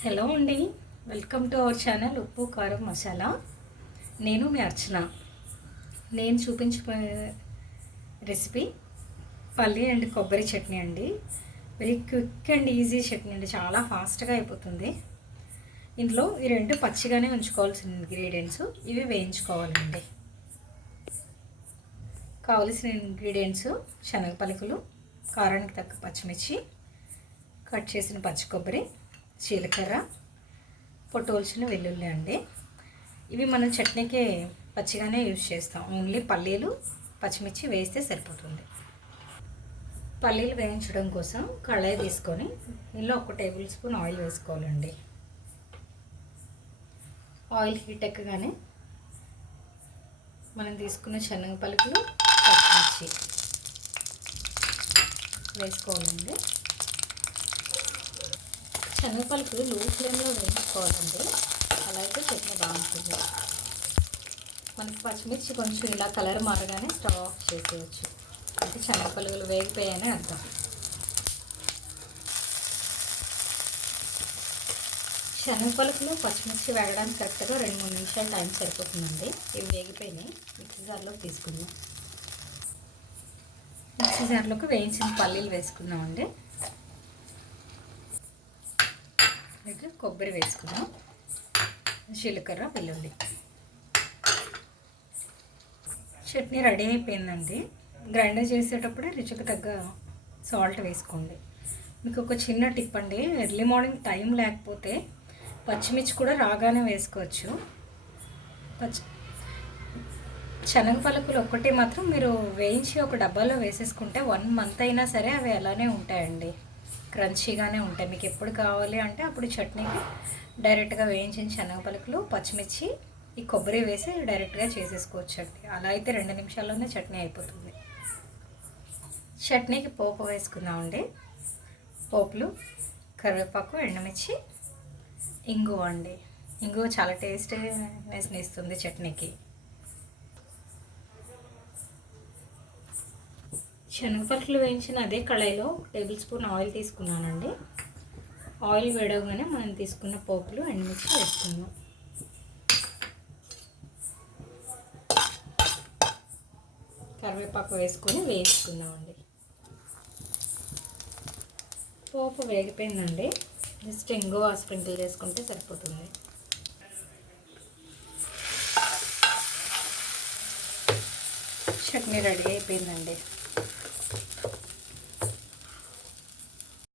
Hello అండి, welcome to our channel ఉప్పు కారం మసాలా. నేను మీ అర్చన. నేను చూపించే రెసిపీ పల్లి అండ్ కొబ్బరి చట్నీ అండి. Very quick and easy chutney అండి, చాలా ఫాస్ట్గా అయిపోతుంది. ఇందులో ఈ రెండు పచ్చిగానే ఉంచుకోవాల్సిన ఇంగ్రీడియంట్స్, ఇవి వేయించుకోవాలండి. కావలసిన ఇంగ్రీడియంట్స్: శనగ పలుకులు, కారానికి తగ్గ పచ్చిమిర్చి, కట్ చేసిన పచ్చి కొబ్బరి, జీలకర్ర, పొట్టోల్చిన వెల్లుల్లి అండి. ఇవి మనం చట్నీకి పచ్చిగానే యూజ్ చేస్తాం. ఓన్లీ పల్లీలు పచ్చిమిర్చి వేస్తే సరిపోతుంది. పల్లీలు వేయించడం కోసం కళాయి తీసుకొని ఇందులో 1 టేబుల్ స్పూన్ ఆయిల్ వేసుకోవాలండి. ఆయిల్ హీట్ ఎక్కగానే మనం తీసుకున్న శనగ పలుకులు, పచ్చిమిర్చి వేసుకోవాలండి. శనగపలుకులు లో ఫ్లేమ్లో వేయించుకోవాలండి, అలా అయితే చట్నీ బాగుంటుంది. మనకి పచ్చిమిర్చి కొంచెం ఇలా కలర్ మారగానే స్టవ్ ఆఫ్ చేసేయచ్చు, అంటే శనగపలుకులు వేగిపోయాయని అర్థం. శనగపలుకులు పచ్చిమిర్చి వేగడానికి కరెక్ట్గా 2-3 నిమిషాలు టైం సరిపోతుందండి. ఇవి వేగిపోయినాయి. మిక్సీ జార్లోకి తీసుకుందాం. మిక్సీ జార్లోకి వేయించిన పల్లీలు వేసుకుందామండి. కొబ్బరి వేసుకుందాం, జీలకర్ర, వెల్లుల్లి. చట్నీ రెడీ అయిపోయిందండి. గ్రైండర్ చేసేటప్పుడే రుచికి తగ్గ సాల్ట్ వేసుకోండి. మీకు ఒక చిన్న టిప్ అండి, ఎర్లీ మార్నింగ్ టైం లేకపోతే పచ్చిమిర్చి కూడా రాగానే వేసుకోవచ్చు. శనగ పలుకులు ఒక్కటి మాత్రం మీరు వేయించి ఒక డబ్బాలో వేసేసుకుంటే 1 మంత్ అయినా సరే అవి అలానే ఉంటాయండి, క్రంచీగానే ఉంటాయి. మీకు ఎప్పుడు కావాలి అంటే అప్పుడు చట్నీకి డైరెక్ట్గా వేయించిన శనగ పలుకులు, పచ్చిమిర్చి, ఈ కొబ్బరి వేసి డైరెక్ట్గా చేసేసుకోవచ్చు అండి. అలా అయితే 2 నిమిషాల్లోనే చట్నీ అయిపోతుంది. చట్నీకి పోపు వేసుకుందామండి. పోపులు కరివేపాకు, ఎండుమిర్చి, ఇంగువ అండి. ఇంగువ చాలా టేస్టీనెస్ ఇస్తుంది చట్నీకి. శనగపలుకులు వేయించిన అదే కళాయిలో 1 టేబుల్ స్పూన్ ఆయిల్ తీసుకున్నానండి. ఆయిల్ వేడవగానే మనం తీసుకున్న పోపులు, ఎండుమిర్చి వేసుకుందాం. కరివేపాకు వేసుకొని వేసుకుందామండి. పోపు వేగిపోయిందండి. జస్ట్ ఇంగువ స్ప్రింకిల్ చేసుకుంటే సరిపోతుంది. చట్నీ రెడీ అయిపోయిందండి.